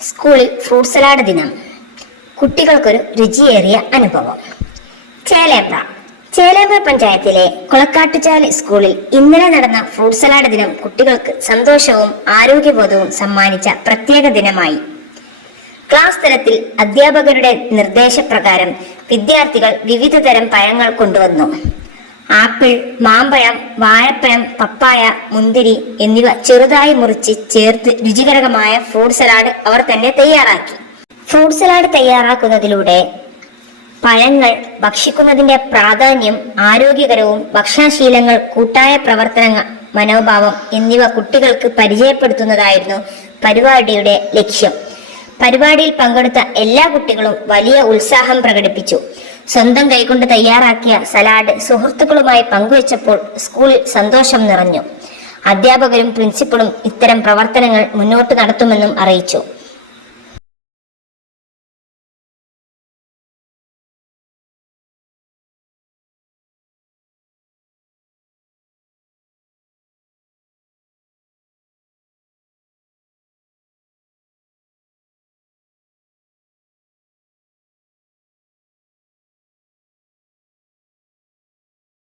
സ്കൂളിൽ fruit salad ദിനം. കുട്ടികൾക്കൊരു രുചിയേറിയ അനുഭവം. ചേലേമ്പ്ര. ചേലേമ്പ്ര പഞ്ചായത്തിലെ കൊളക്കാട്ടുചാൽ സ്കൂളിൽ ഇന്നലെ നടന്ന ഫ്രൂട്ട് സലാഡ് ദിനം കുട്ടികൾക്ക് സന്തോഷവും ആരോഗ്യബോധവും സമ്മാനിച്ച പ്രത്യേക ദിനമായി. ക്ലാസ് തലത്തിൽ അധ്യാപകരുടെ നിർദ്ദേശപ്രകാരം വിദ്യാർത്ഥികൾ വിവിധ തരം പഴങ്ങൾ കൊണ്ടുവന്നു. ആപ്പിൾ മാമ്പഴം വാഴപ്പഴം പപ്പായ മുന്തിരി എന്നിവ ചെറുതായി മുറിച്ച് ചേർത്ത് രുചികരമായ ഫ്രൂട്ട് സലാഡ് അവർ തന്നെ തയ്യാറാക്കി. ഫ്രൂട്ട് സലാഡ് തയ്യാറാക്കുന്നതിലൂടെ പഴങ്ങൾ ഭക്ഷിക്കുന്നതിന്റെ പ്രാധാന്യം ആരോഗ്യകരവും ഭക്ഷണശീലങ്ങൾ കൂട്ടായ പ്രവർത്തനങ്ങൾ മനോഭാവം എന്നിവ കുട്ടികൾക്ക് പരിചയപ്പെടുത്തുന്നതായിരുന്നു പരിപാടിയുടെ ലക്ഷ്യം. പരിപാടിയിൽ പങ്കെടുത്ത എല്ലാ കുട്ടികളും വലിയ ഉത്സാഹം പ്രകടിപ്പിച്ചു. സ്വന്തം കൈകൊണ്ട് തയ്യാറാക്കിയ സലാഡ് സുഹൃത്തുക്കളുമായി പങ്കുവച്ചപ്പോൾ സ്കൂളിൽ സന്തോഷം നിറഞ്ഞു. അധ്യാപകരും പ്രിൻസിപ്പളും ഇത്തരം പ്രവർത്തനങ്ങൾ മുന്നോട്ട് നടത്തുമെന്നും അറിയിച്ചു.